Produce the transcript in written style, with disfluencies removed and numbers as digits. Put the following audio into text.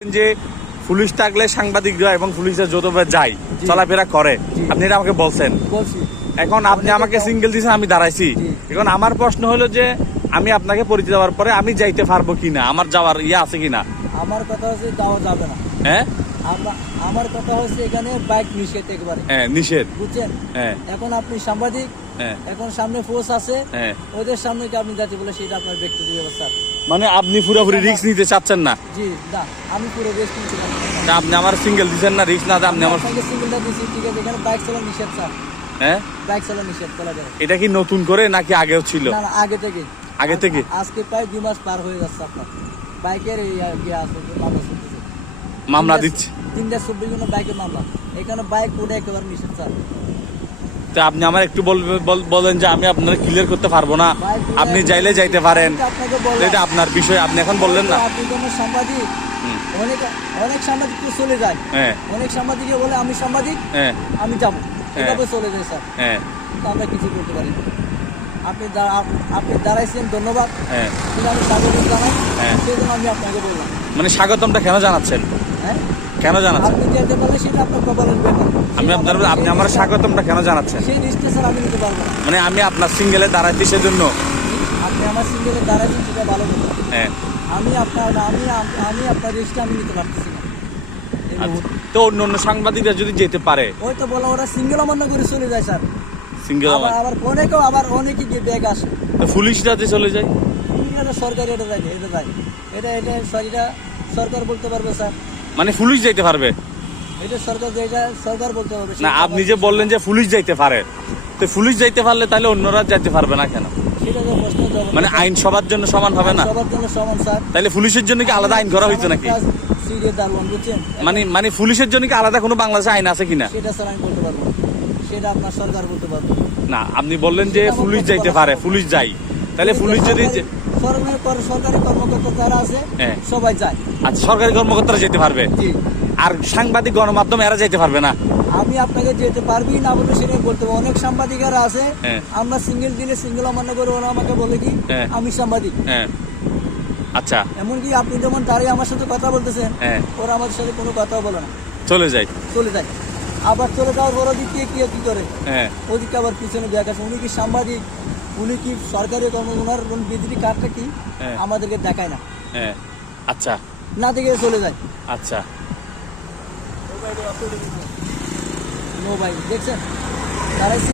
যে পুলিশ থাকলে সাংবাদিকরা এবং পুলিশরা যতভাবে যায় চলাফেরা করে, আপনি এটা আমাকে বলছেন। এখন আপনি আমাকে সিঙ্গেল দিয়েছেন, আমি দাঁড়াইছি। এখন আমার প্রশ্ন হলো যে আমি আপনাকে পরিচয় দেওয়ার পরে আমি যাইতে পারবো কিনা, আমার যাওয়ার ইয়ে আছে কিনা? আমার কথা হচ্ছে যাওয়া যাবে না। হ্যাঁ, আমার কথা হচ্ছে এখানে বাইক নিষেধ একবারে। হ্যাঁ নিষেধ, বুঝছেন? হ্যাঁ। এখন আপনি সাংবাদিক, হ্যাঁ। এখন সামনে ফোর্স আছে, হ্যাঁ। ওদের সামনে কি আপনি যাতে বলে সেটা আপনার ব্যক্তিগত ব্যাপার। মানে আপনি পুরোপুরি রিস্ক নিতে চাচ্ছেন না? জি না, আমি পুরো রেস্ট নিচ্ছিলাম। তা আপনি আমার সিঙ্গেল দিচ্ছেন না, রিস্ক না আপনি আমার সিঙ্গেলটা দিচ্ছি, ঠিক আছে। এখানে বাইক চালানো নিষেধ স্যার। হ্যাঁ, বাইক চালানো নিষেধ চলা যাবে। এটা কি নতুন করে নাকি আগেও ছিল? না না, আগে থেকে। আগে থেকে? আজকে প্রায় 2 মাস পার হয়ে যাচ্ছে আপনার বাইকের এই আছে মামলা চলতেছে। মামলা দিচ্ছে 324 বাইকের মামলা। এখানে বাইক ওটা একেবারে নিষেধ স্যার। তা আপনি আমার একটু বলেন যে আমি আপনার ক্লিয়ার করতে পারবো না, আপনি চাইলে যাইতে পারেন, এটা আপনার বিষয়। আপনি এখন বললেন না। আপনি যেন সাংবাদিক, অনেক সাংবাদিক তো চলে যায়। হ্যাঁ। অনেক সাংবাদিক বলে আমি সাংবাদিক, হ্যাঁ, আমি যাবো, এভাবে চলে যায় স্যার। হ্যাঁ। আমরা কিছু করতে পারি না। আপনি দাঁড়াইছেন, ধন্যবাদ। হ্যাঁ, কিন্তু আমি স্বাগত জানাই। হ্যাঁ। সেই জন্য আমি আপনাকে বললাম। মানে স্বাগতমটা কেন জানাচ্ছেন? হ্যাঁ, কেন জানাচ্ছেন? আপনি যেতে পারলে সেটা আপনার কপালের ব্যাপার। আপনি আমার স্বাগতমটা কেন জানাচ্ছেন? সেই রিস্কটা স্যার আমি নিতে পারবো না। মানে আমি আপনার সিঙ্গেলে দাঁড়াইছি সেজন্য? আপনি আমার সিঙ্গেলে দাঁড়াইছেন সেটা ভালো কথা। হ্যাঁ। আমি আপনার রিস্কটা আমি নিতে পারতেছি না। আচ্ছা, তো অন্য সাংবাদিকরা যদি যেতে পারে? ওই তো বলা, ওরা সিঙ্গেল অমান্য করে চলে যায় স্যার। সিঙ্গেল আবার অনেকে গিয়ে ব্যাগ আসে। তো পুলিশরা যে চলে যায়? এটা সরকারি, এটা যায়। এটা সরকার বলতে পারবে স্যার। মানে পুলিশ যাইতে পারবে? এটা সরকার বলতে পারবে না, আপনি যে বললেন যে পুলিশ যাইতে পারে, তো পুলিশ যাইতে পারলে তাহলে অন্যরা যাইতে পারবে না কেন? সেটা তো প্রশ্ন জবাব। মানে আইন সবার জন্য সমান হবে না? সবার জন্য সমান স্যার। তাহলে পুলিশের জন্য কি আলাদা আইন করা হয়েছে নাকি? সিরিয়াস দারুণ, বুঝছেন? মানে পুলিশের জন্য কি আলাদা কোনো বাংলাদেশে আইন আছে কিনা? সেটা স্যার আমি বলতে পারবো না। সেটা আপনার সরকার বলতে পারবে। না, আপনি বললেন যে পুলিশ যাইতে পারে, পুলিশ যাই, তাহলে পুলিশ যদি সরকারি কর্মকর্তা যারা আছে হ্যাঁ। সবাই যায়। আচ্ছা, সরকারি কর্মকর্তারা যেতে পারবে, জি। আর সাংবাদিক গণমাধ্যম এরা যেতে পারবে না? আমি আপনাকে যেতে পারবি না বলে সেটাই বলতে পারবো। অনেক সাংবাদিকেরা আছে, হ্যাঁ। আমরা সিঙ্গেল দিলে সিঙ্গেল অমান্য করে ওরা আমাকে বলে কি হ্যাঁ। আমি সাংবাদিক। হ্যাঁ। আচ্ছা। এমনকি আপনি যেমন দাঁড়িয়ে আমার সাথে কথা বলতেছেন, হ্যাঁ। ওরা আমাদের সাথে কোনো কথাও বলে না, চলে যায়। চলে যায়। আবার চলে যাওয়ার পর ওদিকে কি করে, হ্যাঁ। ওদিকে আবার পিছনে ব্যাগ আছে। উনি কি সাংবাদিক, উনি কি সরকারি ওনার বিজেপি কার্ডটা কি হ্যাঁ। আমাদেরকে দেখায় না, হ্যাঁ। আচ্ছা। না দেখে চলে যায়। আচ্ছা। মোবাইল দেখছেন, দাঁড়াইছি।